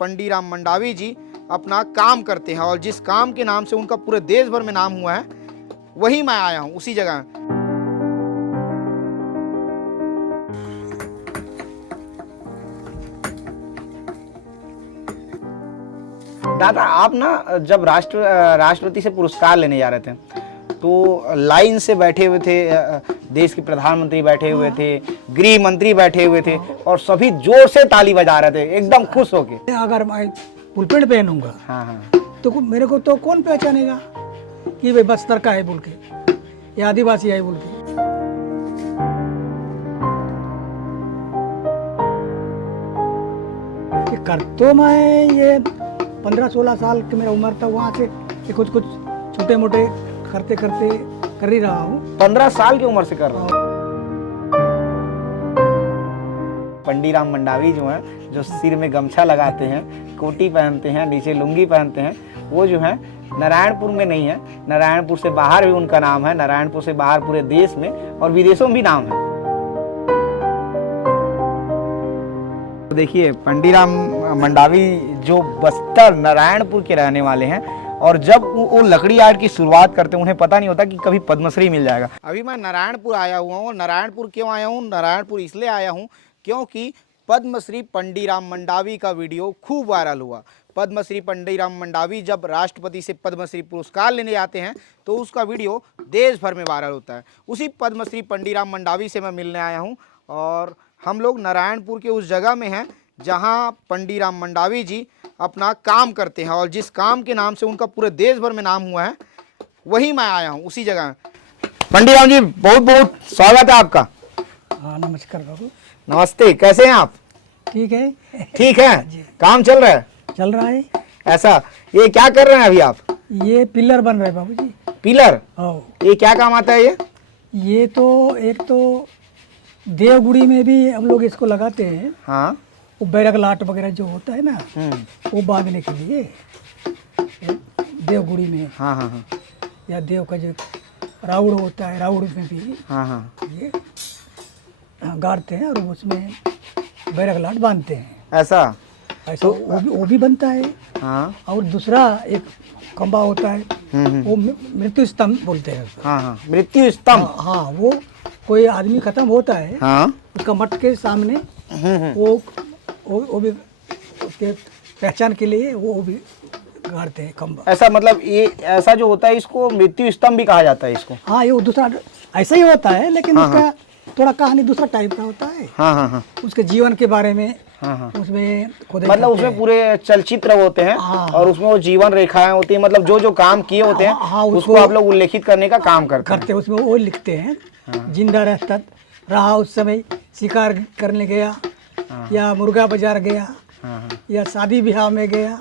पंडीराम मंडावी जी अपना काम करते हैं और जिस काम के नाम से उनका पूरे देश भर में नाम हुआ है वही मैं आया हूँ उसी जगह। दादा आप ना जब राष्ट्रपति से पुरस्कार लेने जा रहे थे तो लाइन से बैठे हुए थे, देश के प्रधानमंत्री बैठे हुए थे, गृह मंत्री बैठे हुए थे और सभी जोर से ताली बजा रहे थे एकदम खुश होके। अगर मैं फुल पैंट पहनूंगा हाँ तो मेरे को तो कौन पहचानेगा कि भाई बस्तर का है बोल के या आदिवासी है बोल के। कर तो मैं ये 15-16 साल की मेरा उम्र था, वहाँ से ये कुछ छोटे मोटे करते करते कर ही रहा हूँ। 15 साल की उम्र से कर रहा हूँ। पंडीराम मंडावी जो हैं, जो सिर में गमछा लगाते हैं, कोटी पहनते हैं, नीचे लुंगी पहनते हैं, वो जो है नारायणपुर में नहीं है, नारायणपुर से बाहर भी उनका नाम है, नारायणपुर से बाहर पूरे देश में और विदेशों में भी नाम है। देखिए पंडीराम मंडावी जो बस्तर नारायणपुर के रहने वाले हैं और जब वो लकड़ी आर्ट की शुरुआत करते हैं उन्हें पता नहीं होता कि कभी पद्मश्री मिल जाएगा। अभी मैं नारायणपुर आया हुआ हूँ। नारायणपुर क्यों आया हूँ? नारायणपुर इसलिए आया हूँ क्योंकि पद्मश्री पंडीराम मंडावी का वीडियो खूब वायरल हुआ। पद्मश्री पंडीराम मंडावी जब राष्ट्रपति से पद्मश्री पुरस्कार लेने जाते हैं तो उसका वीडियो देश भर में वायरल होता है। उसी पद्मश्री पंडीराम मंडावी से मैं मिलने आया हूँ और हम लोग नारायणपुर के उस जगह में हैं जहाँ पंडीराम मंडावी जी अपना काम करते हैं और जिस काम के नाम से उनका पूरे देश भर में नाम हुआ है वही मैं आया हूँ उसी जगह। पंडीराम जी बहुत बहुत स्वागत है आपका। हाँ नमस्कार बाबू। नमस्ते, कैसे हैं आप? ठीक है। ठीक है, काम चल रहा है? चल रहा है। ऐसा, ये क्या कर रहे हैं अभी आप? ये पिलर बन रहा है बाबू जी। पिलर? हाँ। ये क्या काम आता है ये तो एक तो देवगुड़ी में भी हम लोग इसको लगाते हैं। हाँ। वो बैरक लाट वगैरह जो होता है ना वो बांधने के लिए देवगुड़ी में। हाँ हाँ हाँ। या देव का जो राउड़ होता है, राउड़ में भी हाँ हाँ ये गाड़ते हैं और उसमें बैरक लाट बांधते हैं। ऐसा तो वो भी बनता है। हाँ। और दूसरा एक खंबा होता है वो मृत्यु स्तंभ बोलते हैं। हाँ हाँ, मृत्यु स्तंभ। हाँ, वो कोई आदमी खत्म होता है हाँ, उसका मठ के सामने वो भी उसके पहचान के लिए वो भी गाड़ते हैं खंबा। ऐसा मतलब ये ऐसा जो होता है इसको मृत्यु स्तंभ भी कहा जाता है इसको? हाँ, ये दूसरा ऐसा ही होता है लेकिन उसका थोड़ा कहानी दूसरा टाइप का होता है। हाँ हाँ हाँ। उसके जीवन के बारे में उसमें मतलब उसमें पूरे चलचित्र होते हैं और उसमें वो जीवन रेखाएं होती है, मतलब जो जो काम किए होते हैं उसको आप लोग उल्लेखित करने का काम करते हैं। उसमें वो लिखते हैं जिंदा रहता रहा उस समय, शिकार करने गया या मुर्गा बाजार गया या शादी ब्याह में गया,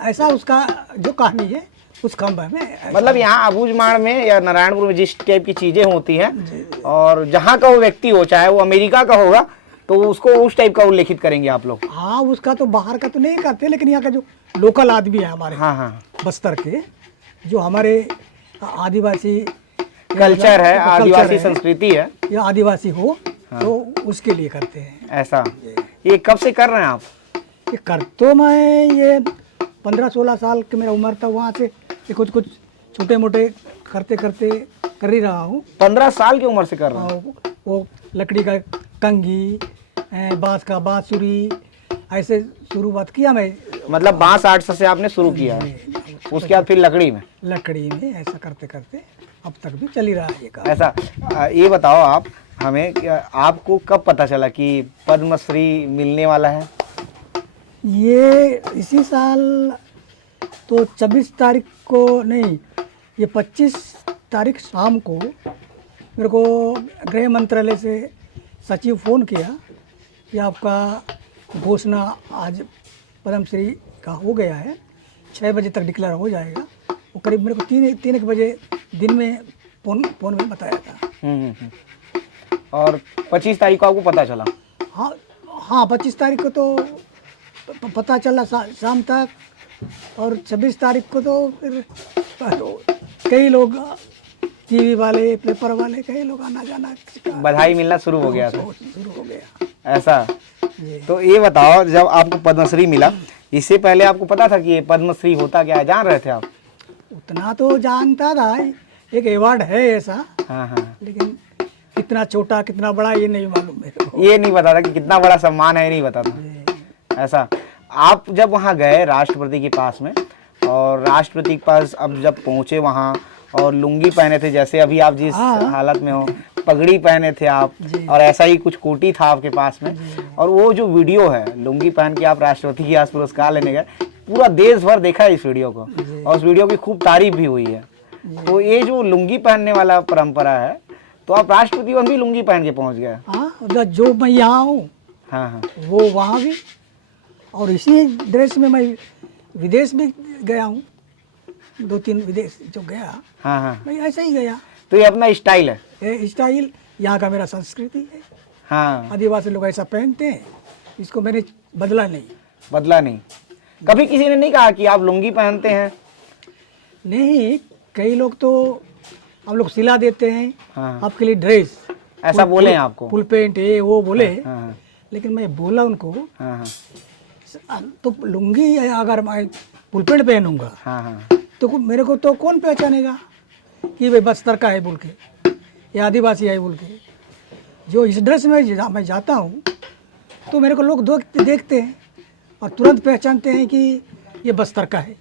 ऐसा उसका जो कहानी है उस खंबा में। मतलब यहाँ अबूझमाड़ में या नारायणपुर में जिस टाइप की चीजें होती हैं और जहाँ का वो व्यक्ति हो, चाहे वो अमेरिका का होगा तो उसको उस टाइप का उल्लेखित करेंगे आप लोग? हाँ, उसका तो बाहर का तो नहीं करते लेकिन यहाँ का जो लोकल आदमी है हमारे बस्तर के, जो हमारे आदिवासी कल्चर है, आदिवासी संस्कृति है या आदिवासी हो तो उसके लिए करते हैं। ऐसा, ये कब से कर रहे हैं आप? ये कर तो मैं ये 15-16 साल की मेरा उम्र था, वहाँ से ये कुछ छोटे मोटे करते करते कर ही रहा हूँ। 15 साल की उम्र से कर रहा हूँ। वो लकड़ी का कंघी, बांस का बांसुरी, ऐसे शुरुआत किया मैं। मतलब बांस आर्ट से आपने शुरू किया है, उसके बाद फिर लकड़ी में ऐसा करते करते अब तक भी चल ही रहा है ये काम। ऐसा, ये बताओ आप हमें कि आपको कब पता चला कि पद्मश्री मिलने वाला है? ये इसी साल तो 26 तारीख को नहीं, ये 25 तारीख शाम को मेरे को गृह मंत्रालय से सचिव फ़ोन किया कि आपका घोषणा आज पद्मश्री का हो गया है, 6 बजे तक डिक्लेयर हो जाएगा। वो करीब मेरे को 3 बजे दिन में फ़ोन में बताया था। और 25 तारीख को आपको पता चला? हाँ 25 तारीख को तो पता चला शाम तक, और 26 तारीख को तो फिर कई लोग, टीवी वाले, पेपर वाले, कई लोग आना जाना, बधाई मिलना शुरू हो गया। ऐसा, तो ये बताओ जब आपको पद्मश्री मिला, इससे पहले आपको पता था कि ये पद्मश्री होता क्या है, जान रहे थे आप? उतना तो जानता था, एक अवार्ड है ऐसा, हाँ हाँ, लेकिन कितना छोटा कितना बड़ा ये नहीं मालूम मेरे को। ये नहीं पता था कि कितना बड़ा सम्मान है, ये नहीं पता था। ऐसा, आप जब वहाँ गए राष्ट्रपति के पास में, और राष्ट्रपति के पास अब जब पहुँचे वहाँ, और लुंगी पहने थे जैसे अभी आप जिस हाँ। हालत में हो, पगड़ी पहने थे आप, जी। और ऐसा ही कुछ कोटी था आपके पास में, और वो जो वीडियो है लुंगी पहन के आप राष्ट्रपति के पास पुरस्कार लेने गए, पूरा देश भर देखा है इस वीडियो को, और उस वीडियो की खूब तारीफ भी हुई है। तो ये जो लुंगी पहनने वाला परंपरा है, तो आप राष्ट्रपति भवन भी लुंगी पहन के पहुंच गए? हाँ, जो मैं यहाँ हूँ हाँ हाँ, वो वहाँ भी, और इसी ड्रेस में मैं विदेश भी गया हूँ, 2-3 विदेश जो गया, हाँ हाँ, मैं ऐसे ही गया। तो ये अपना स्टाइल है? ये स्टाइल यहाँ का मेरा संस्कृति है, हाँ, आदिवासी लोग ऐसा पहनते हैं, इसको मैंने बदला नहीं। बदला नहीं? कभी किसी ने नहीं कहा कि आप लुंगी पहनते हैं? नहीं, कई लोग तो हम लोग सिला देते हैं हाँ, आपके लिए ड्रेस, ऐसा बोले हैं आपको? फुल पेंट ये वो बोले, हाँ हाँ, लेकिन मैं बोला उनको हाँ हाँ, तो लुंगी अगर मैं फुल पेंट पहनूंगा हाँ हाँ, तो मेरे को तो कौन पहचानेगा कि भाई बस्तर का है बोल के या आदिवासी है बोल के। जो इस ड्रेस में मैं जाता हूँ तो मेरे को लोग देखते हैं और तुरंत पहचानते हैं कि ये बस्तर का है।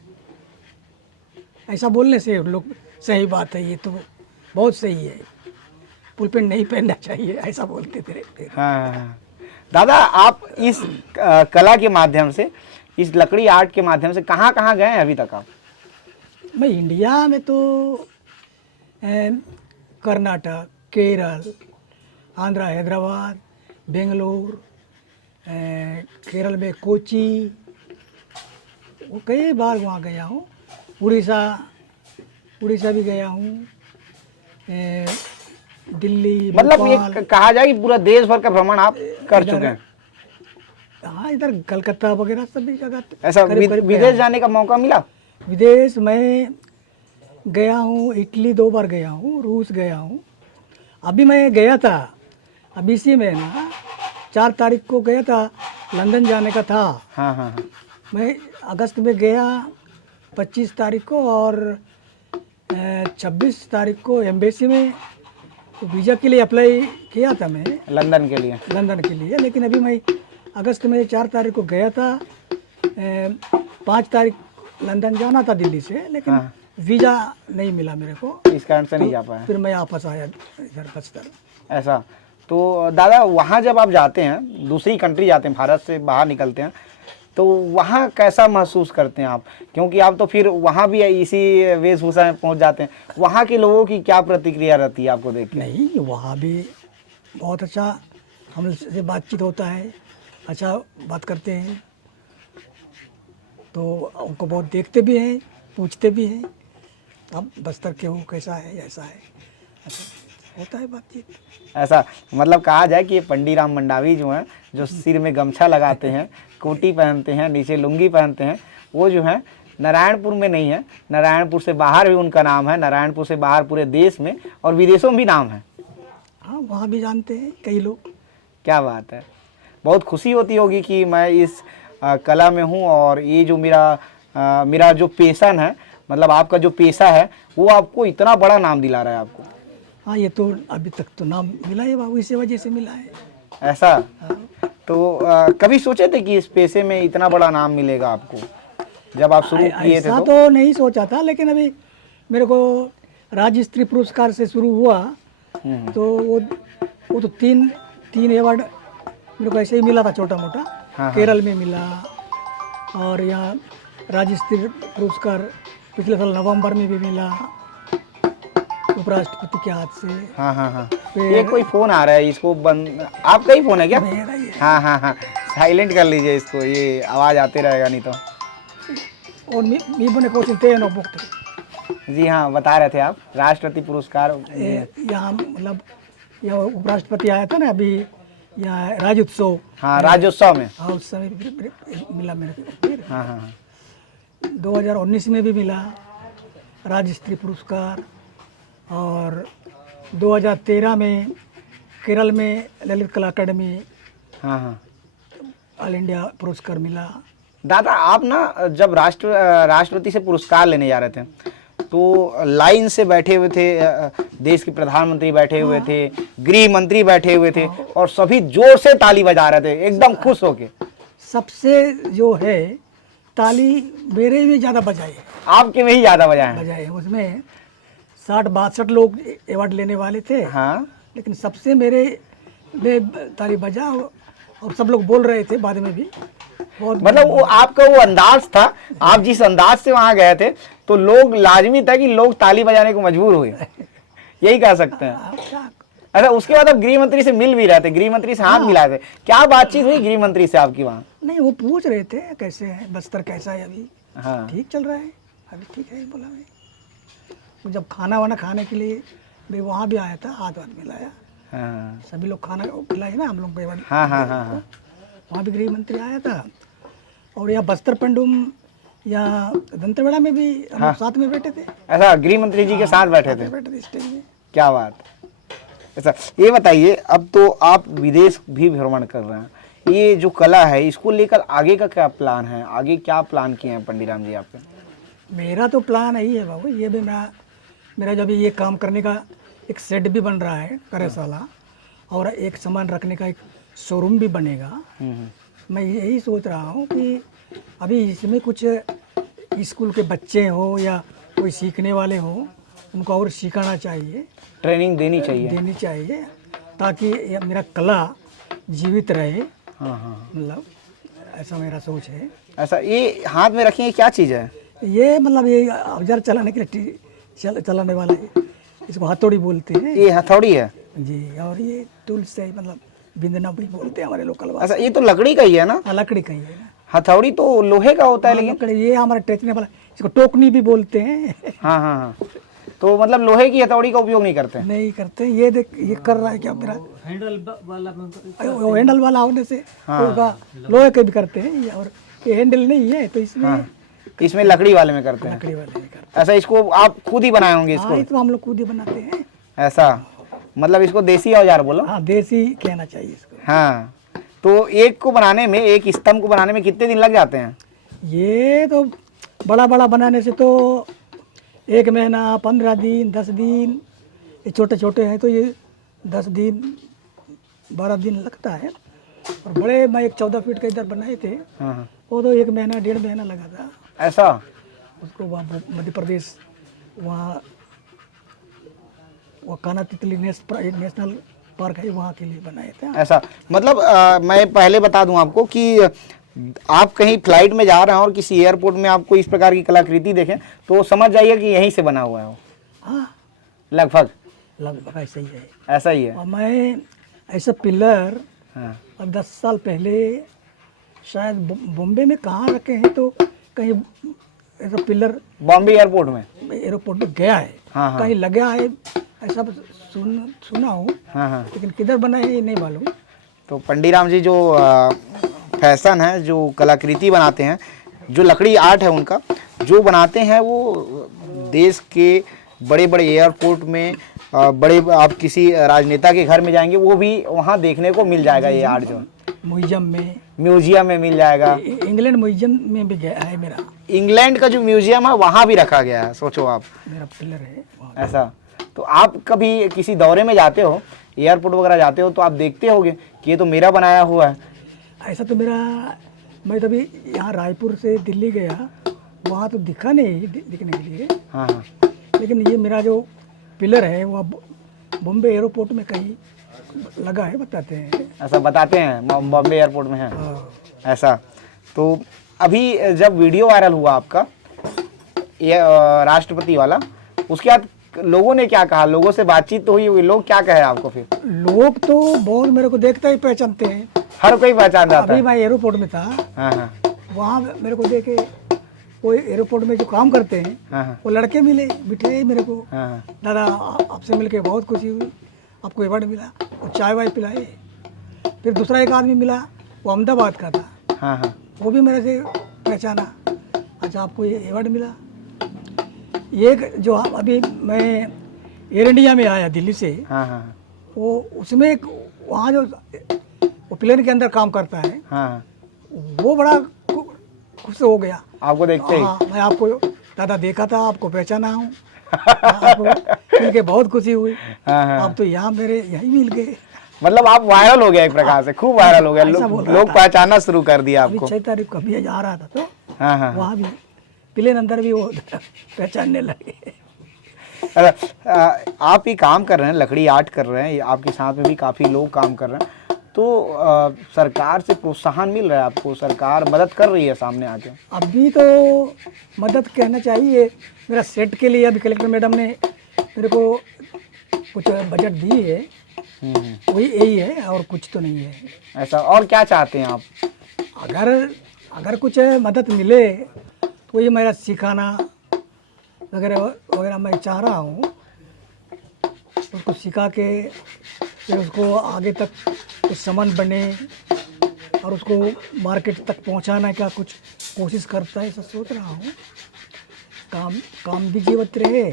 ऐसा बोलने से लोग, सही बात है, ये तो बहुत सही है, फुल पेंट नहीं पहनना चाहिए, ऐसा बोलते थे। हाँ हाँ। दादा, आप इस कला के माध्यम से, इस लकड़ी आर्ट के माध्यम से कहाँ कहाँ गए हैं अभी तक आप? मैं इंडिया में तो कर्नाटक, केरल, आंध्रा, हैदराबाद, बेंगलोर, केरल में कोची, वो कई बार वहाँ गया हूँ। उड़ीसा भी गया हूँ, दिल्ली, मतलब भोपाल। ये कहा जाए कि पूरा देश भर का भ्रमण आप कर चुके हैं? हाँ, इधर कलकत्ता वगैरह सभी जगह ऐसा करीब करीब गया विदेश हूँ। जाने का मौका मिला? विदेश मैं गया हूँ, इटली 2 बार गया हूँ, रूस गया हूँ। अभी मैं गया था, अभी इसी में ना 4 तारीख को गया था, लंदन जाने का था। हाँ हाँ हाँ, मैं अगस्त में गया 25 तारीख को, और 26 तारीख को एम्बेसी में तो वीज़ा के लिए अप्लाई किया था मैं लंदन के लिए? लंदन के लिए। लेकिन अभी मैं अगस्त में 4 तारीख को गया था, 5 तारीख लंदन जाना था दिल्ली से, लेकिन हाँ। वीज़ा नहीं मिला मेरे को, इस कारण से नहीं जा पाए? फिर मैं वापस आया इधर बस्तर। ऐसा, तो दादा वहाँ जब आप जाते हैं, दूसरी कंट्री जाते हैं, भारत से बाहर निकलते हैं, तो वहाँ कैसा महसूस करते हैं आप? क्योंकि आप तो फिर वहाँ भी इसी वेशभूषा में पहुँच जाते हैं, वहाँ के लोगों की क्या प्रतिक्रिया रहती है आपको देख के? नहीं, वहाँ भी बहुत अच्छा हमसे बातचीत होता है, अच्छा बात करते हैं, तो उनको बहुत देखते भी हैं, पूछते भी हैं, आप बस्तर के हो, कैसा है, ऐसा है, अच्छा होता है बातचीत। ऐसा, मतलब कहा जाए कि ये पंडीराम मंडावी जो हैं, जो सिर में गमछा लगाते हैं, कोटी पहनते हैं, नीचे लुंगी पहनते हैं, वो जो है नारायणपुर में नहीं है, नारायणपुर से बाहर भी उनका नाम है, नारायणपुर से बाहर पूरे देश में और विदेशों में भी नाम है। हाँ, वहाँ भी जानते हैं कई लोग। क्या बात है, बहुत खुशी होती होगी कि मैं इस कला में हूँ, और ये जो मेरा जो पैशन है, मतलब आपका जो पेशा है, वो आपको इतना बड़ा नाम दिला रहा है आपको। हाँ, ये तो अभी तक तो नाम मिला है बाबू, इसी वजह से मिला है। ऐसा, हाँ। तो कभी सोचे थे कि इस पेशे में इतना बड़ा नाम मिलेगा आपको जब आप शुरू किए थे? ऐसा तो नहीं सोचा था, लेकिन अभी मेरे को राज्य स्तरीय पुरस्कार से शुरू हुआ, तो वो तो तीन अवार्ड मेरे को ऐसे ही मिला था, छोटा मोटा। हाँ। केरल में मिला, और यहाँ राज्य स्तरीय पुरस्कार पिछले साल नवंबर में भी मिला, उपराष्ट्रपति के हाथ से। हाँ हाँ हाँ, फिर- ये कोई फोन आ रहा है, इसको बंद, आपका ही फोन है क्या? मेरा ही है। हाँ हाँ हाँ, साइलेंट कर लीजिए इसको, ये आवाज़ आते रहेगा नहीं तो। और मी बने कोचिंग नो बुक। जी हाँ, बता रहे थे आप राष्ट्रपति पुरस्कार। यहाँ मतलब यहाँ उपराष्ट्रपति आया था ना अभी, यहाँ राज्योत्सव। हाँ, राज्योत्सव में। हाँ, उस समय मिला मेरे को। फिर हाँ हाँ हाँ, 2019 में भी मिला राज्य स्तरीय पुरस्कार, और 2013 में केरल में ललित कला अकादमी हाँ हाँ, ऑल इंडिया पुरस्कार मिला। दादा आप ना जब राष्ट्रपति से पुरस्कार लेने जा रहे थे तो लाइन से बैठे हुए थे, देश के प्रधानमंत्री बैठे हुए थे, गृह मंत्री बैठे हुए थे और सभी जोर से ताली बजा रहे थे एकदम खुश होके। सबसे जो है ताली मेरे में ज़्यादा बजाए, आपके में ही ज्यादा बजाए। उसमें 60-62 लोग अवार्ड लेने वाले थे। हाँ, लेकिन सबसे मेरे में ताली बजा और सब लोग बोल रहे थे बाद में भी बहुत। मतलब वो आपका वो अंदाज था, आप जिस अंदाज से वहां गए थे तो लोग लाजमी था कि लोग ताली बजाने को मजबूर हुए, यही कह सकते हैं। अच्छा, उसके बाद आप गृह मंत्री से मिल भी रहे थे, गृह मंत्री से हाथ मिलाए थे, क्या बातचीत हुई गृह मंत्री से आपकी वहाँ? नहीं, वो पूछ रहे थे कैसे है बस्तर, कैसा है अभी? हाँ, ठीक चल रहा है अभी, ठीक है बोला मैं। तो जब खाना वाना खाने के लिए मैं वहाँ भी आया था, हाथ मिलाया। हाँ, सभी लोग खाना खिलाए ना हम लोग। हाँ, हाँ, हाँ, वहाँ भी गृह मंत्री आया था। और यहाँ बस्तर पेंडुम या दंतेवाड़ा में भी हम लोग साथ में बैठे थे। ऐसा गृह मंत्री जी के साथ बैठे थे? बैठे थे स्टेज में। क्या बात। अच्छा, ये बताइए, अब तो आप विदेश भी भ्रमण कर रहे हैं, ये जो कला है इसको लेकर आगे का क्या प्लान है? आगे क्या प्लान किए हैं पंडित राम जी आपके? मेरा तो प्लान यही है बाबू, ये भी मेरा जब ये काम करने का एक सेट भी बन रहा है कार्यशाला, और एक सामान रखने का एक शोरूम भी बनेगा। मैं यही सोच रहा हूँ कि अभी इसमें कुछ स्कूल के बच्चे हो या कोई सीखने वाले हो, उनको और सिखाना चाहिए, ट्रेनिंग देनी चाहिए ताकि ये मेरा कला जीवित रहे। हाँ, हाँ, मतलब ऐसा मेरा सोच है। ऐसा ये हाथ में रखिए, क्या चीज़ है ये? मतलब ये औजार चलाने के लिए चलाने वाला है, इसको हथौड़ी बोलते हैं। ये हथौड़ी है जी, और ये टूल से मतलब बिंदना भी बोलते हैं हमारे लोकल भाषा। अच्छा, ये तो लकड़ी का ही है ना? लकड़ी का ही है ना। हथौड़ी तो लोहे का होता है लेकिन। लकड़ी, ये हमारे टेचने वाला, इसको टोकनी भी बोलते हैं। हाँ, हाँ, हाँ, तो मतलब लोहे की हथौड़ी का उपयोग नहीं करते? नहीं करते। ये देख, ये कर रहा है क्या मेरा हैंडल वाला होने से होगा, लोहे के भी करते हैं। और ये हैंडल नहीं है तो इसमें लकड़ी वाले में करते हैं। लकड़ी वाले में करते ऐसा इसको आप खुद ही बनाए होंगे इसको? हैं। ये तो हम लोग खुद ही बनाते हैं। ऐसा मतलब इसको देसी औजार बोलो? हाँ, देसी कहना चाहिए इसको। हाँ, तो एक को बनाने में, एक स्तंभ को बनाने में कितने दिन लग जाते हैं? ये तो बड़ा बड़ा बनाने से तो 1 महीना, 15 दिन, 10 दिन। ये छोटे छोटे हैं तो ये 10 दिन, 12 दिन लगता है। और बड़े मैं एक 14 फीट का इधर बनाए थे, हाँ, वो तो 1 महीना, 1.5 महीना लगा था। ऐसा? उसको वहाँ मध्य प्रदेश, वहाँ वो कान्हा तितली नेशनल पार्क है, वहाँ के लिए बनाए थे। ऐसा मतलब मैं पहले बता दूं आपको कि आप कहीं फ्लाइट में जा रहे हैं और किसी एयरपोर्ट में आपको इस प्रकार की कलाकृति देखें तो समझ जाइए कि यहीं से बना हुआ है वो। हाँ, लगभग ऐसा ही है। ऐसा ही है। और मैं ऐसा पिलर हाँ, अब 10 साल पहले शायद बॉम्बे में कहाँ रखे हैं, तो कहीं ऐसा पिलर बॉम्बे एयरपोर्ट में, एयरपोर्ट में गया है। हाँ, हाँ, कहीं लगा है ऐसा सुना हूँ, हाँ, हाँ। लेकिन किधर बना है ये नहीं मालूम। तो पंडित राम जी जो फैशन है, जो कलाकृति बनाते हैं, जो लकड़ी आर्ट है उनका जो बनाते हैं, वो देश के बड़े बड़े एयरपोर्ट में, बड़े आप किसी राजनेता के घर में जाएंगे वो भी वहाँ देखने को मिल जाएगा ये आर्ट। जो म्यूजियम में मिल जाएगा। इंग्लैंड म्यूजियम में भी गया है मेरा। इंग्लैंड का जो म्यूजियम है वहाँ भी रखा गया है, सोचो आप। मेरा पिलर है वहाँ। ऐसा? तो आप कभी किसी दौरे में जाते हो, एयरपोर्ट वगैरह जाते हो, तो आप देखते होगे कि ये तो मेरा बनाया हुआ है। ऐसा तो मेरा, मैं तभी यहाँ रायपुर से दिल्ली गया, वहाँ तो दिखा नहीं दिखने के लिए। हाँ, हाँ, लेकिन ये मेरा जो पिलर है वो बॉम्बे एयरपोर्ट में कहीं लगा है, बताते हैं। ऐसा बताते हैं बॉम्बे एयरपोर्ट में है। हाँ। ऐसा? तो अभी जब वीडियो वायरल हुआ आपका ये राष्ट्रपति वाला, उसके बाद लोगों ने क्या कहा? लोगों से बातचीत तो हुई होगी, लोग क्या कहे आपको फिर? लोग तो बहुत मेरे को देखते ही पहचानते हैं। हर कोई पहचान जाता अभी है। मैं एयरपोर्ट में था। हाँ, हाँ, वहाँ मेरे को देखे, वो एयरपोर्ट में जो काम करते हैं, हाँ, हाँ, वो लड़के मिले, बिठाए मेरे को। हाँ, हाँ, दादा आपसे मिलके बहुत खुशी हुई, आपको अवार्ड मिला, और चाय वाय पिलाए। फिर दूसरा एक आदमी मिला, वो अहमदाबाद का था। हाँ, हाँ, वो भी मेरे से पहचाना, अच्छा आपको ये अवार्ड मिला। एक जो अभी मैं एयर इंडिया में आया दिल्ली से, हाँ, हाँ, वो उसमें वहाँ जो वो प्लेन के अंदर काम करता है, हाँ, वो बड़ा खुश हो गया। आपको देखते ही? हाँ, मैं आपको दादा देखा था, आपको पहचाना हूँ। आपको मिल के बहुत खुशी हुई। हाँ, हाँ। आप तो यहाँ मेरे यहीं मिल गए। मतलब आप वायरल हो गया एक प्रकार से, खूब वायरल हो गया, ऐसा बोल रहा लोग था। पहचानना शुरू कर दिया अभी आपको। 6 तारीख को अभी आ रहा था तो हाँ हाँ। वहाँ भी प्लेन अंदर भी वो पहचानने लगे। आप ही काम कर रहे हैं, लकड़ी आर्ट कर रहे हैं, आपके साथ में भी काफ़ी लोग काम कर रहे हैं, तो सरकार से प्रोत्साहन मिल रहा है आपको? सरकार मदद कर रही है सामने आके? अभी तो मदद कहना चाहिए। मेरा सेट के लिए अभी कलेक्टर मैडम ने मेरे को कुछ बजट दी है, वही यही है और कुछ तो नहीं है। ऐसा? और क्या चाहते हैं आप? अगर कुछ मदद मिले तो ये मेरा सिखाना वगैरह वगैरह मैं चाह रहा हूँ, उसको सिखा के फिर उसको आगे तक कुछ सामान बने और उसको मार्केट तक पहुँचाने का कुछ कोशिश करता है, ऐसा सोच रहा हूँ। काम भी जीवित रहे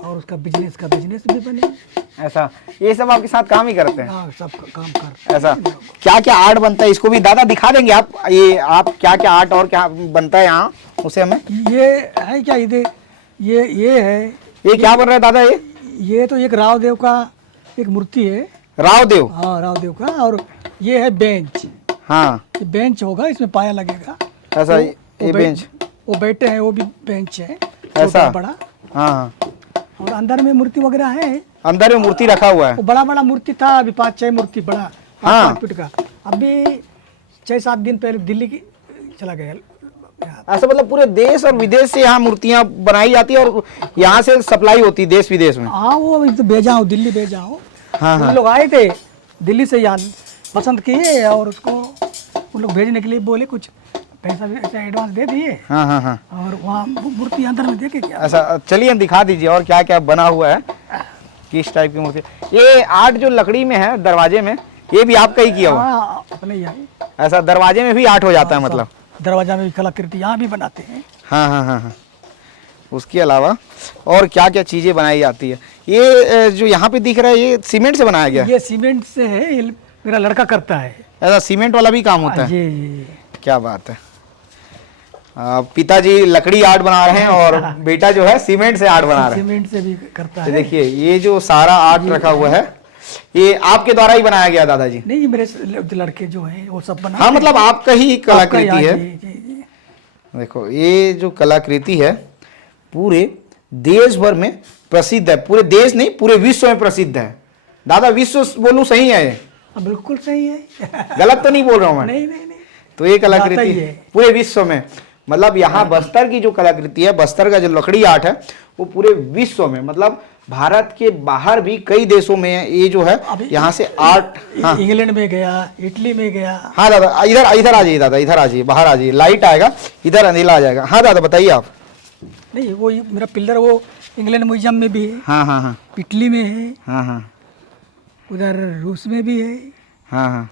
और उसका बिजनेस भी बने। ऐसा? ये सब आपके साथ काम ही करते हैं? हाँ, सब काम कर। ऐसा? क्या क्या आर्ट बनता है, इसको भी दादा दिखा देंगे आप? ये आप क्या क्या आर्ट और क्या बनता है यहाँ, उसे हमें? ये है क्या, ये है। ये क्या बन रहा है दादा? ये तो एक रावदेव का एक मूर्ति है। रावदेव? हाँ, रावदेव का। और ये है बेंच। हाँ, ये बेंच होगा, इसमें पाया लगेगा। ऐसा? वो ये बेंच? वो बैठे हैं, वो भी बेंच है, ऐसा? छोटा बड़ा। हाँ, और अंदर में मूर्ति वगैरह है। अंदर में मूर्ति रखा हुआ है? वो बड़ा बड़ा मूर्ति था, अभी 5-6 मूर्ति बड़ा, 5 फीट का। अभी 6-7 दिन पहले दिल्ली की चला गया। ऐसा? मतलब पूरे देश और विदेश से यहाँ मूर्तियाँ बनाई जाती है और यहाँ से सप्लाई होती है देश विदेश में? हाँ, वो अभी तो भेजा हूँ, दिल्ली भेजा हूँ। हाँ हाँ। लोग आए थे दिल्ली से, यहाँ पसंद किए और उसको उन लोग भेजने के लिए बोले, कुछ पैसा भी ऐसा एडवांस दे दिए। हाँ हाँ हाँ। और वहाँ मूर्ति अंदर में देखे क्या। ऐसा? चलिए दिखा दीजिए और क्या क्या बना हुआ है, किस टाइप की मूर्ति। ये आर्ट जो लकड़ी में है दरवाजे में, ये भी आपका ही किया हुआ? हाँ, अपने ही है। ऐसा? दरवाजे में भी आर्ट हो जाता है मतलब? दरवाजा में भी कलाकृति यहाँ भी बनाते हैं। हाँ हाँ हाँ हाँ। उसके अलावा और क्या क्या चीज़ें बनाई जाती है? ये जो यहाँ पे दिख रहा है, ये सीमेंट से बनाया गया है? ये सीमेंट से है, ये मेरा लड़का करता है। ऐसा सीमेंट वाला भी काम होता है? जी। क्या बात है। पिताजी लकड़ी आर्ट बना रहे हैं और बेटा जो है सीमेंट से आर्ट बना रहे हैं। सीमेंट से भी करता ये है। देखिए, ये जो सारा आर्ट रखा हुआ है, ये आपके द्वारा ही बनाया गया दादाजी? नहीं, ये मेरे लड़के जो हैं वो सब बना। हाँ, मतलब आपका ही कलाकृति है। जी, जी। देखो, ये जो कलाकृति है पूरे देश भर में प्रसिद्ध है। पूरे देश नहीं, पूरे विश्व में प्रसिद्ध है। दादा, विश्व बोलूं सही है ये? बिल्कुल सही है। गलत तो नहीं बोल रहा हूँ मैं? नहीं नहीं नहीं। तो ये कलाकृति जाता ही है। पूरे विश्व में, मतलब यहाँ बस्तर की जो कलाकृति है, बस्तर का जो लकड़ी आर्ट है, वो पूरे विश्व में, मतलब भारत के बाहर भी कई देशों में ये जो है यहाँ से आर्ट। हाँ, इंग्लैंड में गया, इटली में गया। हाँ दादा, इधर इधर आ जाइए दादा, इधर आ जाइए, बाहर आ जाइए, लाइट आएगा, इधर अंधेला आ जाएगा। हाँ दादा, बताइए आप। नहीं, वो मेरा पिलर वो इंग्लैंड म्यूजियम में भी है। हाँ हाँ हाँ। इटली में है। हाँ हाँ। उधर रूस में भी है। हाँ हाँ।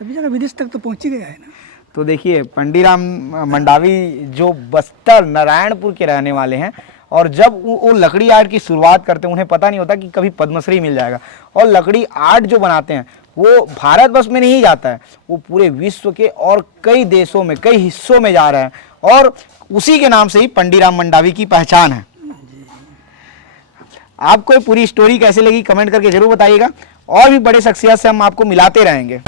सभी जगह विदेश तक तो पहुंच ही गया है ना। तो देखिए, पंडीराम मंडावी जो बस्तर नारायणपुर के रहने वाले हैं, और जब वो लकड़ी आर्ट की शुरुआत करते हैं, उन्हें पता नहीं होता कि कभी पद्मश्री मिल जाएगा। और लकड़ी आर्ट जो बनाते हैं वो भारत बस में नहीं जाता है, वो पूरे विश्व के और कई देशों में, कई हिस्सों में जा रहा है, और उसी के नाम से ही पंडीराम मंडावी की पहचान है। आपको पूरी स्टोरी कैसे लगी कमेंट करके जरूर बताइएगा, और भी बड़े शख्सियत से हम आपको मिलाते रहेंगे।